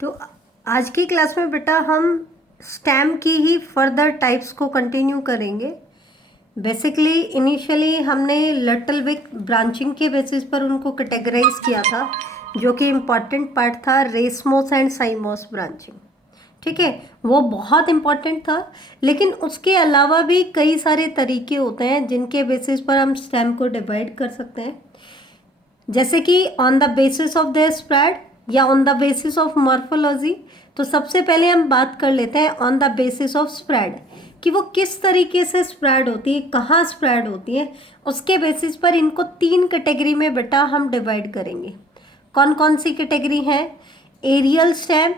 तो आज की क्लास में बेटा हम स्टेम की ही फर्दर टाइप्स को कंटिन्यू करेंगे। बेसिकली इनिशियली हमने लिटिल विक ब्रांचिंग के बेसिस पर उनको कैटेगराइज किया था, जो कि इम्पॉर्टेंट पार्ट था रेसमोस एंड साइमोस ब्रांचिंग। ठीक है, वो बहुत इम्पॉर्टेंट था। लेकिन उसके अलावा भी कई सारे तरीके होते हैं जिनके बेसिस पर हम स्टेम को डिवाइड कर सकते हैं, जैसे कि on the basis of the spread या on the basis of morphology. तो सबसे पहले हम बात कर लेते हैं on the basis of spread, कि वो किस तरीके से स्प्रेड होती है, कहाँ स्प्रेड होती है। उसके बेसिस पर इनको 3 कैटेगरी में बेटा हम डिवाइड करेंगे। कौन कौन सी कैटेगरी है? Aerial stem,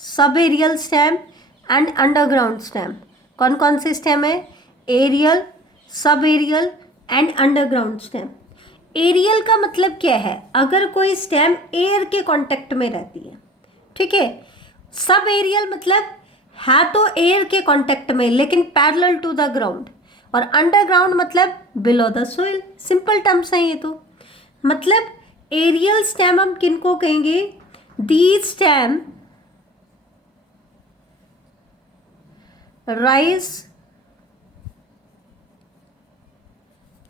sub aerial stem and underground stem. कौन कौन से स्टेम है? Aerial, sub aerial and underground stem. Aerial का मतलब क्या है? अगर कोई स्टेम एयर के कांटेक्ट में रहती है, ठीक है। सब एरियल मतलब है तो एयर के कांटेक्ट में लेकिन पैरेलल टू द ग्राउंड, और अंडरग्राउंड मतलब below the soil. Simple terms हैं ये तो। मतलब एरियल स्टेम हम किनको कहेंगे? The stem rise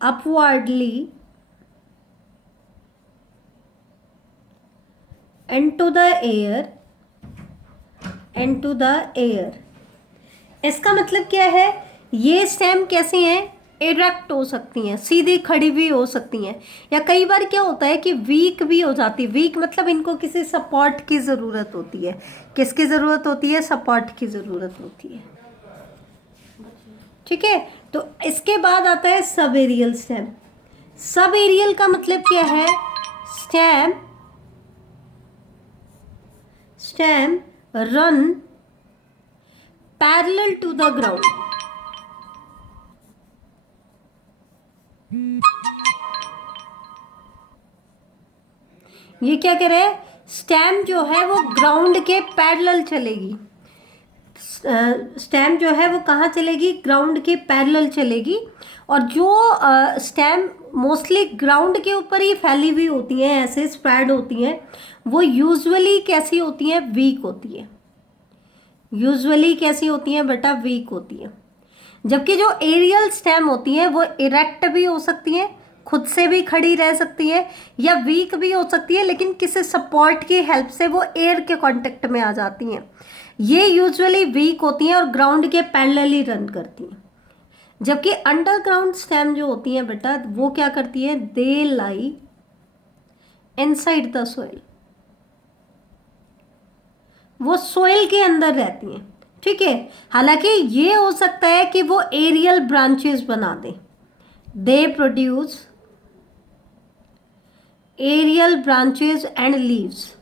upwardly into the air। इसका मतलब क्या है? ये स्टेम कैसे हैं? इरेक्ट हो सकती हैं, सीधी खड़ी भी हो सकती हैं, या कई बार क्या होता है कि वीक भी हो जाती है। वीक मतलब इनको किसी सपोर्ट की ज़रूरत होती है। किसकी ज़रूरत होती है? सपोर्ट की ज़रूरत होती है। ठीक है, तो इसके बाद आता है सब एरियल स्टेम। सब एरियल का मतलब क्या है? Stem run parallel to the ground। ये क्या कह रहे हैं? स्टेम जो है वो ग्राउंड के पैरेलल चलेगी। स्टेम जो है वो कहाँ चलेगी? ग्राउंड के पैरेलल चलेगी। और जो स्टेम मोस्टली ग्राउंड के ऊपर ही फैली हुई होती हैं, ऐसे स्प्रेड होती हैं, वो यूजुअली कैसी होती हैं? वीक होती है। यूजुअली कैसी होती हैं बेटा? वीक होती है। जबकि जो एरियल स्टेम होती हैं वो इरेक्ट भी हो सकती हैं, खुद से भी खड़ी रह सकती है, या वीक भी हो सकती है लेकिन किसी सपोर्ट की हेल्प से वो एयर के कांटेक्ट में आ जाती हैं। ये यूजुअली वीक होती हैं और ग्राउंड के पैरेलली रन करती हैं। जबकि अंडरग्राउंड स्टेम जो होती हैं बेटा, वो क्या करती है? दे लाई इनसाइड द सोइल। वो सोइल के अंदर रहती हैं। ठीक है, हालांकि ये हो सकता है कि वो एरियल ब्रांचेस बना दें। They produce aerial branches and leaves.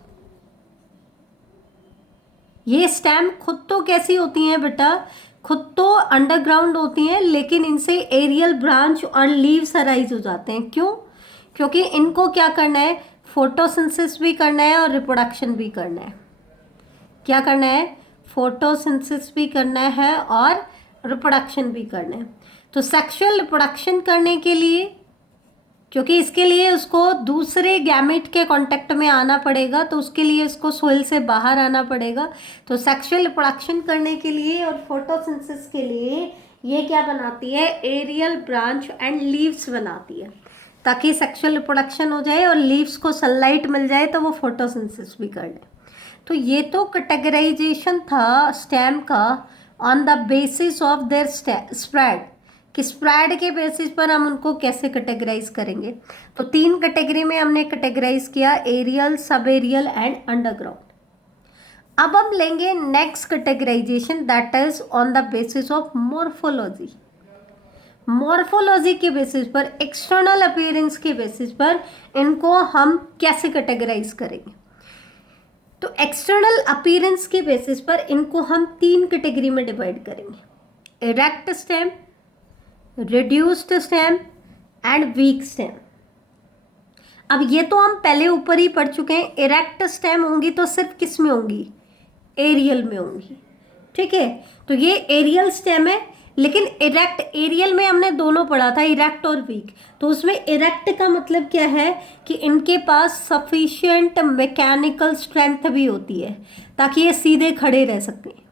ये स्टेम खुद तो कैसी होती हैं बेटा? खुद तो अंडरग्राउंड होती हैं, लेकिन इनसे एरियल ब्रांच और लीव्स अराइज हो जाते हैं। क्यों? क्योंकि इनको क्या करना है? फोटोसिंथेसिस भी करना है और रिप्रोडक्शन भी करना है। क्या करना है? फोटोसिंथेसिस भी करना है और रिप्रोडक्शन भी करना है। तो सेक्सुअल रिप्रोडक्शन करने के लिए, क्योंकि इसके लिए उसको दूसरे गैमेट के कांटेक्ट में आना पड़ेगा, तो उसके लिए उसको सोइल से बाहर आना पड़ेगा। तो सेक्सुअल रिप्रोडक्शन करने के लिए और फोटोसिंथेसिस के लिए ये क्या बनाती है? एरियल ब्रांच एंड लीव्स बनाती है, ताकि सेक्सुअल रिप्रोडक्शन हो जाए और लीव्स को सनलाइट मिल जाए तो वो फोटोसिंथेसिस भी कर ले। तो ये तो कैटेगराइजेशन था स्टेम का on the basis of their spread, कि स्प्रेड के बेसिस पर हम उनको कैसे कैटेगराइज करेंगे। तो 3 कैटेगरी में हमने कैटेगराइज किया, aerial, sub aerial and underground. अब हम लेंगे next categorization, that is on the basis of morphology. Morphology के बेसिस पर, एक्सटर्नल अपीयरेंस के बेसिस पर इनको हम कैसे कैटेगराइज करेंगे। तो एक्सटर्नल अपीयरेंस के बेसिस पर इनको हम 3 कैटेगरी में डिवाइड करेंगे, erect stem, reduced stem and week stem. अब ये तो हम पहले ऊपर ही पढ़ चुके हैं। इरेक्ट स्टेम होंगी तो सिर्फ किस में होंगी? एरियल में होंगी। ठीक है, तो ये एरियल स्टेम है। लेकिन इरेक्ट, एरियल में हमने दोनों पढ़ा था, इरेक्ट और वीक। तो उसमें इरेक्ट का मतलब क्या है कि इनके पास सफिशिएंट मैकेनिकल स्ट्रेंथ भी होती है ताकि ये सीधे खड़े रह सकते हैं।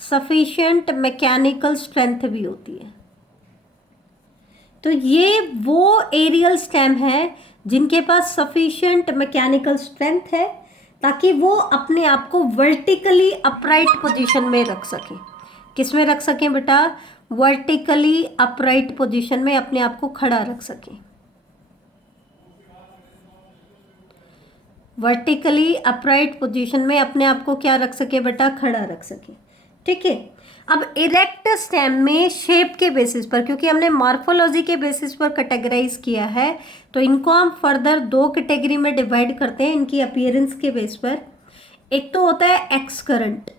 सफिशिएंट मैकेनिकल स्ट्रेंथ भी होती है। तो ये वो एरियल स्टेम है जिनके पास सफिशिएंट मैकेनिकल स्ट्रेंथ है ताकि वो अपने आप को वर्टिकली अपराइट पोजीशन में रख सकें। किस में रख सकें बेटा? वर्टिकली अपराइट पोजीशन में अपने आप को खड़ा रख सकें। वर्टिकली अपराइट पोजीशन में अपने आप को क्या रख सके बेटा? खड़ा रख सके। ठीक है। अब इरेक्ट स्टेम में शेप के बेसिस पर, क्योंकि हमने मॉर्फोलॉजी के बेसिस पर कैटेगराइज किया है, तो इनको हम फर्दर दो कैटेगरी में डिवाइड करते हैं इनकी अपीयरेंस के बेस पर। एक तो होता है एक्स करंट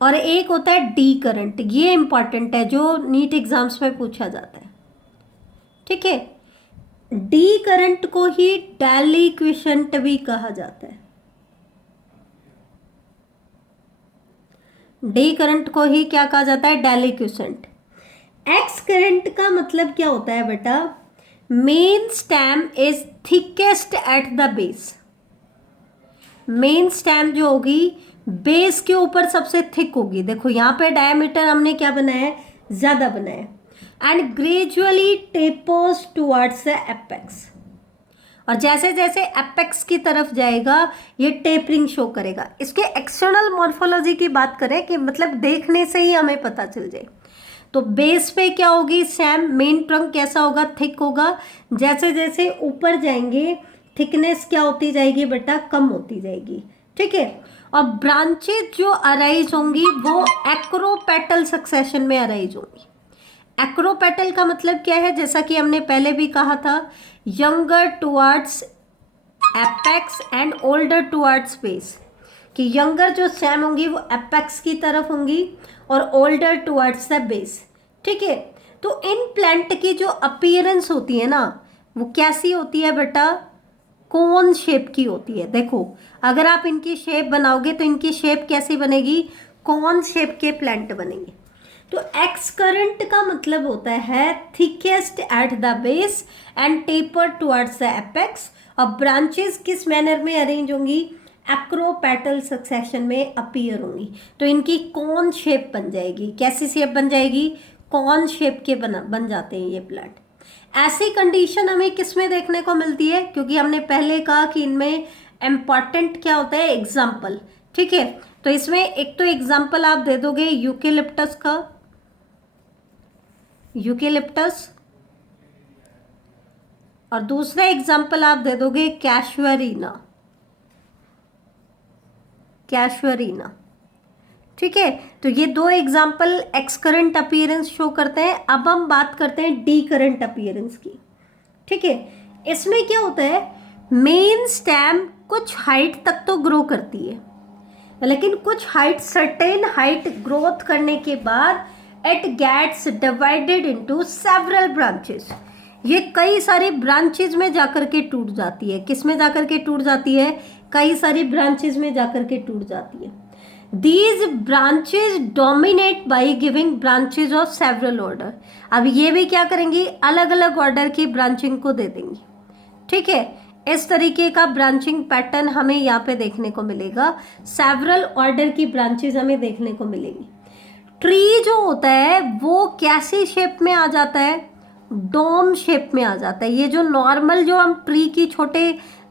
और एक होता है डी करंट। ये इंपॉर्टेंट है, जो नीट एग्जाम्स में पूछा जाता है। ठीक है। डी करंट को ही डेलिक्विशेंट भी कहा जाता है। डी करंट को ही क्या कहा जाता है? डेलिक्विशेंट। एक्स करंट का मतलब क्या होता है बेटा? Main stem is thickest at the base. Main stem जो होगी बेस के ऊपर सबसे थिक होगी। देखो यहाँ पे डायमीटर हमने क्या बनाया है? ज्यादा बनाया है। And gradually tapers towards the apex, और जैसे जैसे एपेक्स की तरफ जाएगा ये टेपरिंग शो करेगा। इसके एक्सटर्नल मॉर्फोलॉजी की बात करें कि मतलब देखने से ही हमें पता चल जाए, तो बेस पे क्या होगी? स्टेम, मेन ट्रंक कैसा होगा? थिक होगा। जैसे जैसे ऊपर जाएंगे थिकनेस क्या होती जाएगी बेटा? कम होती जाएगी। ठीक है। और ब्रांचेज जो अराइज होंगी वो एक्रोपेटल सक्सेशन में अराइज होंगी। एक्रोपेटल का मतलब क्या है? जैसा कि हमने पहले भी कहा था, younger towards apex and older towards base, कि यंगर जो स्टेम होंगी वो एपेक्स की तरफ होंगी और ओल्डर टुवर्ड्स द बेस। ठीक है। तो इन प्लांट की जो अपीयरेंस होती है ना, वो कैसी होती है बेटा? कोन शेप की होती है। देखो अगर आप इनकी शेप बनाओगे तो इनकी शेप कैसी बनेगी? कोन शेप के प्लांट बनेंगे। तो एक्स करंट का मतलब होता है thickest at the base and taper towards the apex, और ब्रांचेस किस मैनर में अरेंज होंगी? एक्रोपेटल सक्सेशन में अपीयर होंगी। तो इनकी कौन शेप बन जाएगी? कैसी शेप बन जाएगी? कौन शेप के बन जाते हैं ये प्लांट। ऐसी कंडीशन हमें किस में देखने को मिलती है? क्योंकि हमने पहले कहा कि इनमें इम्पॉर्टेंट क्या होता है? एग्जाम्पल। ठीक है। तो इसमें एक तो एग्जाम्पल आप दे दोगे यूकेलिप्टस का, यूकेलिप्टस, और दूसरा एग्जाम्पल आप दे दोगे कैशुअरीना, कैशुअरीना। ठीक है। तो ये दो example x current appearance show करते हैं। अब हम बात करते हैं डी करंट अपीयरेंस की। ठीक है। इसमें क्या होता है? मेन स्टेम कुछ हाइट तक तो ग्रो करती है, लेकिन कुछ हाइट, सर्टेन हाइट ग्रोथ करने के बाद it gets divided into several branches. ये कई सारी ब्रांचेज में जाकर के टूट जाती है। किस में जाकर के टूट जाती है? कई सारी ब्रांचेज में जाकर के टूट जाती है। These branches dominate by giving branches of several order। अब ये भी क्या करेंगी? अलग अलग ऑर्डर की ब्रांचिंग को दे देंगी। ठीक है। इस तरीके का ब्रांचिंग पैटर्न हमें यहाँ पे देखने को मिलेगा। सेवरल ऑर्डर की ब्रांचेज हमें देखने को मिलेगी। ट्री जो होता है वो कैसी शेप में आ जाता है? डोम शेप में आ जाता है। ये जो नॉर्मल, जो हम ट्री की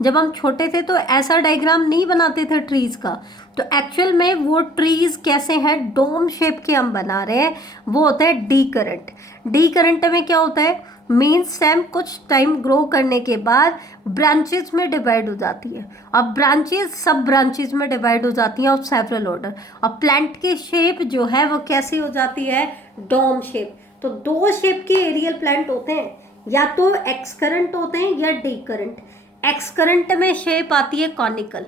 जब हम छोटे थे तो ऐसा डायग्राम नहीं बनाते थे ट्रीज का, तो एक्चुअल में वो ट्रीज कैसे हैं? डोम शेप के हम बना रहे हैं। वो होता है डी करंट। डी करंट में क्या होता है? मेन स्टेम कुछ टाइम ग्रो करने के बाद ब्रांचेस में डिवाइड हो जाती है, और ब्रांचेस सब ब्रांचेस में डिवाइड हो जाती हैं ऑफ सेवरल ऑर्डर, और प्लांट की शेप जो है वो कैसी हो जाती है? Dome shape. तो दो शेप के एरियल प्लांट होते हैं, या तो एक्स करंट होते हैं या डी करंट। एक्स करंट में शेप आती है कॉनिकल।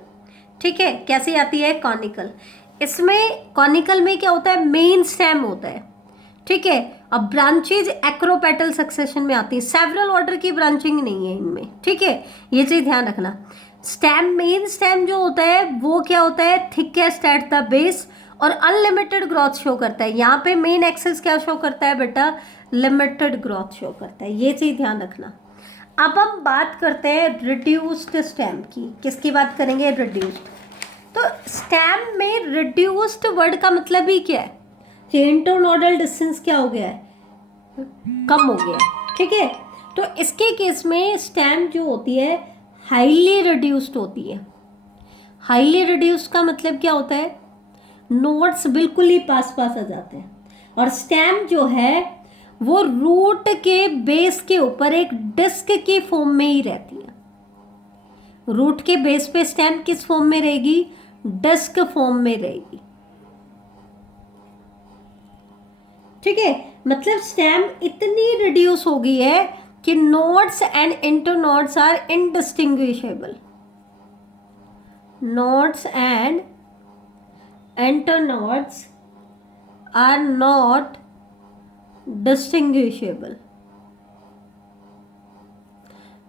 ठीक है। कैसी आती है? कॉनिकल। इसमें कॉनिकल में क्या होता है? मेन स्टेम होता है। ठीक है। अब ब्रांचेज एक्रोपेटल सक्सेशन में आती है, सेवरल ऑर्डर की ब्रांचिंग नहीं है इनमें। ठीक है। ये चीज ध्यान रखना। स्टेम, मेन स्टेम जो होता है वो क्या होता है? थिकेस्ट एट द बेस, और अनलिमिटेड ग्रोथ शो करता है। यहाँ पे मेन एक्सिस क्या शो करता है बेटा, लिमिटेड ग्रोथ शो करता है, ये चीज ध्यान रखना। अब हम बात करते हैं रिड्यूस्ड स्टेम की। किसकी बात करेंगे, रिड्यूस्ड। तो स्टेम में रिड्यूस्ड वर्ड का मतलब ही क्या है, कि इंटरनोडल डिस्टेंस क्या हो गया है, कम हो गया है, ठीक है। तो इसके केस में स्टेम जो होती है हाईली रिड्यूस्ड होती है। हाईली रिड्यूस्ड का मतलब क्या होता है, नोड्स बिल्कुल ही पास पास आ जाते हैं। और स्टेम जो है वो रूट के बेस के ऊपर एक डिस्क की फॉर्म में ही रहती है। रूट के बेस पे स्टेम किस फॉर्म में रहेगी, डिस्क फॉर्म में रहेगी, ठीक है। मतलब स्टेम इतनी रिड्यूस हो गई है कि nodes and internodes are indistinguishable. Nodes and internodes are not distinguishable.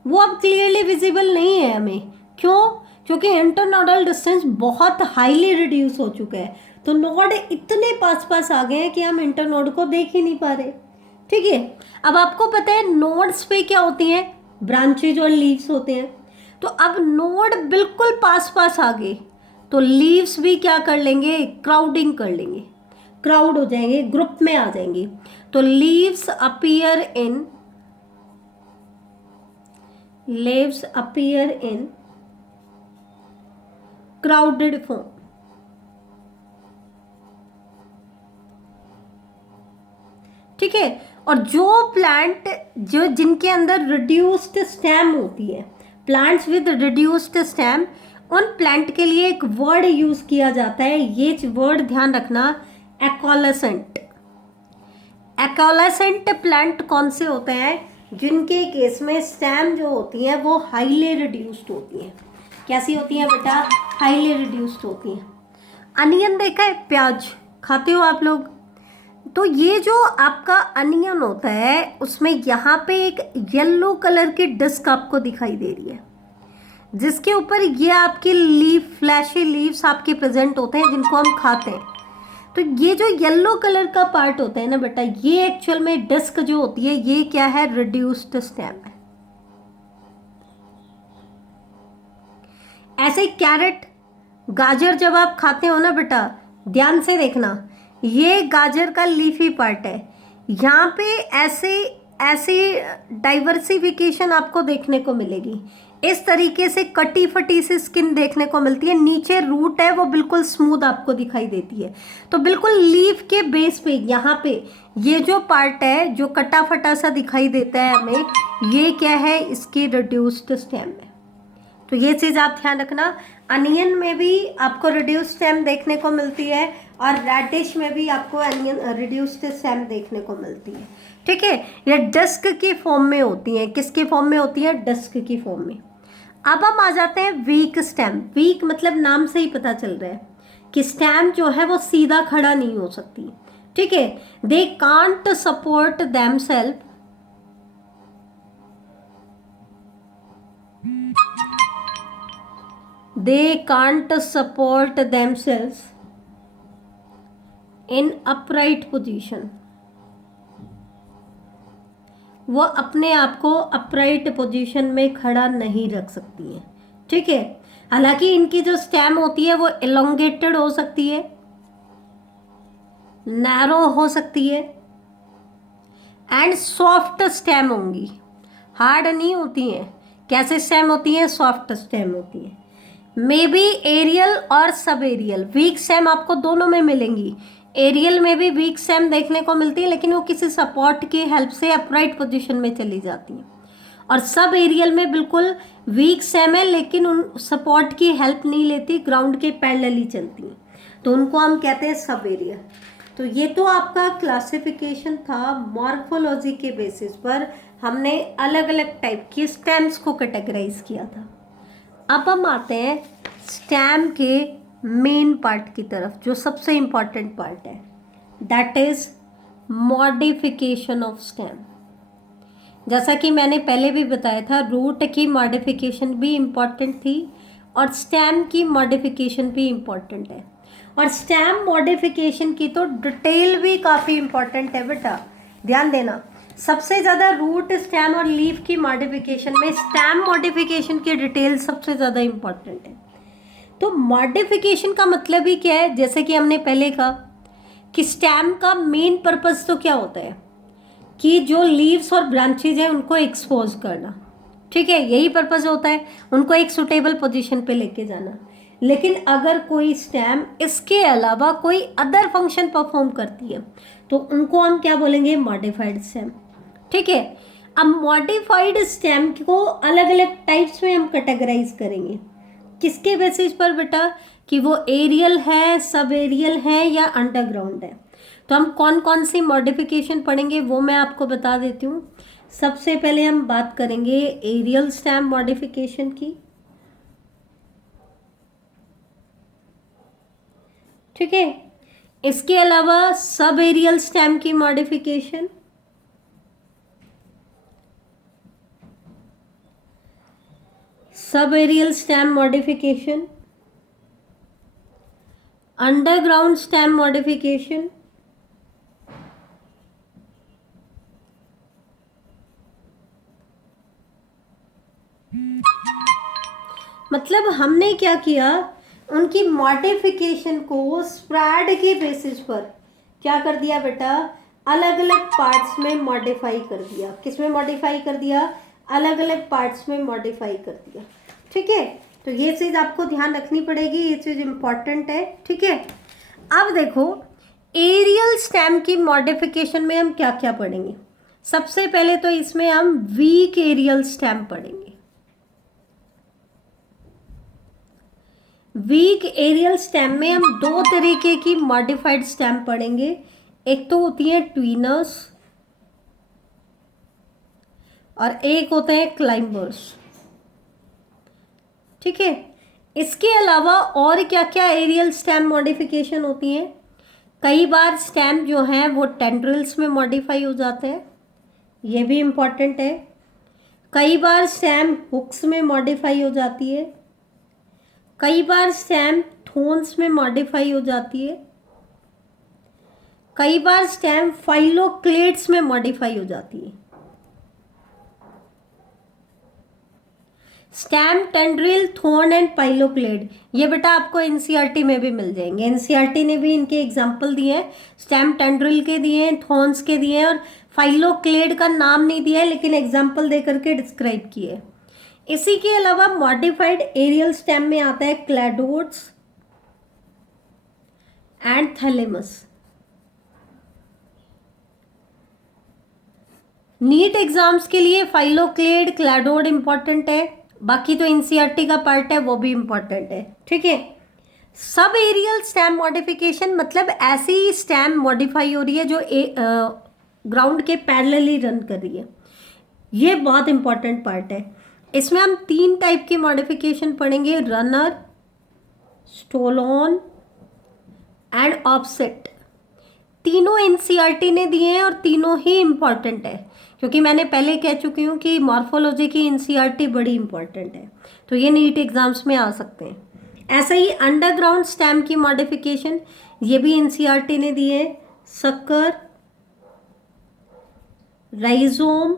वो अब क्लियरली विजिबल नहीं है हमें, क्यों, क्योंकि इंटरनोडल डिस्टेंस बहुत हाईली रिड्यूस हो चुका है। तो नोड इतने पास पास आ गए हैं कि हम इंटरनोड को देख ही नहीं पा रहे, ठीक है। अब आपको पता है नोड्स पे क्या होती हैं, ब्रांचेज और लीव्स होते हैं। तो अब नोड बिल्कुल पास पास आ गए तो लीव्स भी क्या कर लेंगे, क्राउडिंग कर लेंगे, क्राउड हो जाएंगे, ग्रुप में आ जाएंगे। तो leaves appear in crowded form. ठीक है। और जो प्लांट जो जिनके अंदर रिड्यूस्ड स्टेम होती है, प्लांट्स विद रिड्यूस्ड स्टेम, उन प्लांट के लिए एक वर्ड यूज किया जाता है, ये वर्ड ध्यान रखना, एक्वालेसेंट। एक्वालेसेंट प्लांट कौन से होते हैं, जिनके केस में स्टेम जो होती है वो हाईली रिड्यूस्ड होती है। कैसी होती है बेटा, हाईली रिड्यूस्ड होती है। अनियन देखा है, प्याज खाते हो आप लोग, तो ये जो आपका अनियन होता है उसमें यहाँ पे एक येलो कलर की डिस्क आपको दिखाई दे रही है, जिसके ऊपर ये आपके लीफ, फ्लैशी लीव्स आपके प्रेजेंट होते हैं जिनको हम खाते हैं। तो ये जो येलो कलर का पार्ट होता है ना बेटा, ये एक्चुअल में डिस्क जो होती है, ये क्या है, रिड्यूस्ड स्टेम है। ऐसे कैरेट, गाजर जब आप खाते हो ना बेटा, ध्यान से देखना, ये गाजर का लीफी पार्ट है। यहाँ पे ऐसे डाइवर्सिफिकेशन आपको देखने को मिलेगी। इस तरीके से कटी फटी सी स्किन देखने को मिलती है, नीचे रूट है वो बिल्कुल स्मूथ आपको दिखाई देती है। तो बिल्कुल लीफ के बेस पे यहाँ पे ये जो पार्ट है जो कटा फटा सा दिखाई देता है हमें, ये क्या है, इसकी रिड्यूस्ड स्टेम है। तो ये चीज़ आप ध्यान रखना। अनियन में भी आपको रिड्यूस्ड स्टेम देखने को मिलती है और रेडिश में भी आपको अनियन रिड्यूस्ड स्टेम देखने को मिलती है, ठीक है। ये डिस्क की फॉर्म में होती हैं। किसके फॉर्म में होती है, डिस्क की फॉर्म में। अब हम आ जाते हैं वीक स्टेम। वीक मतलब नाम से ही पता चल रहा है कि स्टेम जो है वो सीधा खड़ा नहीं हो सकती, ठीक है। They can't support themselves, they can't support themselves in upright position। वो अपने आप को अपराइट पोजीशन में खड़ा नहीं रख सकती है, ठीक है। हालांकि इनकी जो स्टेम होती है वो एलोंगेटेड हो सकती है, नैरो हो सकती है, एंड सॉफ्ट स्टेम होंगी, हार्ड नहीं होती हैं। कैसे स्टेम होती हैं, सॉफ्ट स्टेम होती है। मे बी एरियल और सब एरियल, वीक स्टेम आपको दोनों में मिलेंगी। एरियल में भी वीक स्टेम देखने को मिलती है, लेकिन वो किसी सपोर्ट की हेल्प से अपराइट पोजीशन में चली जाती हैं। और सब एरियल में बिल्कुल वीक स्टेम है, लेकिन उन सपोर्ट की हेल्प नहीं लेती, ग्राउंड के पैरेलल ही चलती हैं, तो उनको हम कहते हैं सब एरियल। तो ये तो आपका क्लासिफिकेशन था, मॉर्फोलॉजी के बेसिस पर हमने अलग अलग टाइप की स्टेम्स को कैटेगराइज किया था। अब हम आते हैं स्टेम के मेन पार्ट की तरफ, जो सबसे इम्पॉर्टेंट पार्ट है, that is modification of stem. जैसा कि मैंने पहले भी बताया था, रूट की मॉडिफिकेशन भी इम्पॉर्टेंट थी और स्टेम की मॉडिफिकेशन भी इम्पॉर्टेंट है। और स्टेम मॉडिफिकेशन की तो डिटेल भी काफ़ी इंपॉर्टेंट है बेटा, ध्यान देना। सबसे ज़्यादा रूट स्टेम और लीफ की मॉडिफिकेशन में स्टेम मॉडिफिकेशन की डिटेल सबसे ज़्यादा इंपॉर्टेंट है। तो मॉडिफिकेशन का मतलब ही क्या है, जैसे कि हमने पहले कहा कि स्टेम का मेन पर्पस तो क्या होता है कि जो लीव्स और ब्रांचेज हैं उनको एक्सपोज करना, ठीक है, यही पर्पस होता है, उनको एक सुटेबल पोजीशन पे लेके जाना। लेकिन अगर कोई स्टेम इसके अलावा कोई अदर फंक्शन परफॉर्म करती है तो उनको हम क्या बोलेंगे, मॉडिफाइड स्टेम, ठीक है। अब मॉडिफाइड स्टेम को अलग अलग टाइप्स में हम कैटेगराइज करेंगे, किसके बेसिस पर बेटा, कि वो एरियल है, सब एरियल है या अंडरग्राउंड है। तो हम कौन कौन सी मॉडिफिकेशन पढ़ेंगे वो मैं आपको बता देती हूँ। सबसे पहले हम बात करेंगे एरियल स्टेम मॉडिफिकेशन की, ठीक है। इसके अलावा सब एरियल स्टेम की modification, sub aerial stem modification, underground stem modification, मतलब हमने क्या किया, उनकी मॉडिफिकेशन को स्प्रेड के बेसिस पर क्या कर दिया बेटा, अलग अलग पार्ट्स में मॉडिफाई कर दिया। किस में मॉडिफाई कर दिया, अलग अलग पार्ट्स में मॉडिफाई कर दिया, ठीक है। तो ये चीज़ आपको ध्यान रखनी पड़ेगी, ये चीज़ इंपॉर्टेंट है, ठीक है। अब देखो एरियल स्टेम की मॉडिफिकेशन में हम क्या क्या पढ़ेंगे। सबसे पहले तो इसमें हम वीक एरियल स्टेम पढ़ेंगे। वीक एरियल स्टेम में हम दो तरीके की मॉडिफाइड स्टेम पढ़ेंगे, एक तो होती है ट्वीनर्स और एक होते हैं क्लाइंबर्स, ठीक है। इसके अलावा और क्या क्या एरियल स्टेम मॉडिफिकेशन होती हैं, कई बार स्टेम जो हैं वो टेंड्रिल्स में मॉडिफाई हो जाते हैं, ये भी इम्पॉर्टेंट है। कई बार स्टेम हुक्स में मॉडिफाई हो जाती है, कई बार स्टेम थोन्स में मॉडिफाई हो जाती है, कई बार स्टेम फाइलोक्लेड्स में मॉडिफाई हो जाती है। स्टेम, टेंड्रिल, थोर्न एंड पाइलोक्लेड, ये बेटा आपको एनसीईआरटी में भी मिल जाएंगे। एनसीईआरटी ने भी इनके एग्जाम्पल दिए हैं, स्टेम टेंड्रिल के दिए हैं, थोर्न्स के दिए हैं, और फाइलोक्लेड का नाम नहीं दिया है लेकिन एग्जाम्पल दे करके डिस्क्राइब किए। इसी के अलावा मॉडिफाइड एरियल स्टेम में आता है क्लैडोड्स एंड थैलेमस। नीट एग्जाम्स के लिए फाइलोक्लेड, क्लैडोड इंपॉर्टेंट है, बाकी तो एनसीईआरटी का पार्ट है वो भी इंपॉर्टेंट है, ठीक है। सब एरियल स्टेम मॉडिफिकेशन मतलब ऐसी स्टेम मॉडिफाई हो रही है जो ग्राउंड के पैरेलली रन कर रही है, ये बहुत इंपॉर्टेंट पार्ट है। इसमें हम तीन टाइप की मॉडिफिकेशन पढ़ेंगे, runner, stolon and offset. तीनों एनसीईआरटी ने दिए हैं और तीनों ही इंपॉर्टेंट है, क्योंकि मैंने पहले कह चुकी हूँ कि मॉर्फोलॉजी की एनसीईआरटी बड़ी इंपॉर्टेंट है, तो ये नीट एग्जाम्स में आ सकते हैं। ऐसा ही अंडरग्राउंड स्टेम की मॉडिफिकेशन, ये भी एनसीईआरटी ने दिए हैं, sucker, rhizome,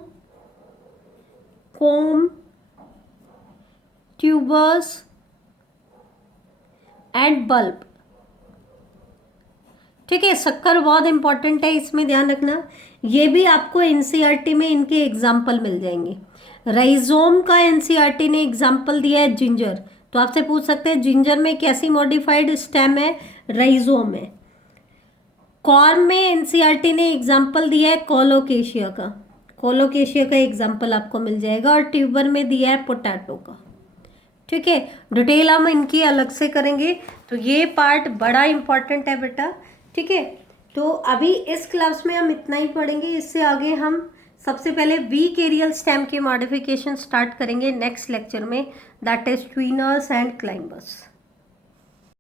corm, tubers and bulb, ठीक है। शक्कर बहुत इंपॉर्टेंट है, इसमें ध्यान रखना, ये भी आपको एनसीईआरटी में इनके एग्जाम्पल मिल जाएंगे। राइजोम का एनसीईआरटी ने एग्जाम्पल दिया है जिंजर, तो आपसे पूछ सकते हैं जिंजर में कैसी मॉडिफाइड स्टेम है, राइजोम है। कॉर्न में एनसीईआरटी ने एग्जाम्पल दिया है कोलोकेशिया का, कोलोकेशिया का एग्जाम्पल आपको मिल जाएगा, और ट्यूबर में दिया है पोटैटो का, ठीक है। डिटेल हम इनकी अलग से करेंगे, तो ये पार्ट बड़ा इंपॉर्टेंट है बेटा, ठीक है। तो अभी इस क्लास में हम इतना ही पढ़ेंगे, इससे आगे हम सबसे पहले वीक एरियल स्टेम की मॉडिफिकेशन स्टार्ट करेंगे नेक्स्ट लेक्चर में, दैट इज ट्वीनर्स एंड क्लाइंबर्स।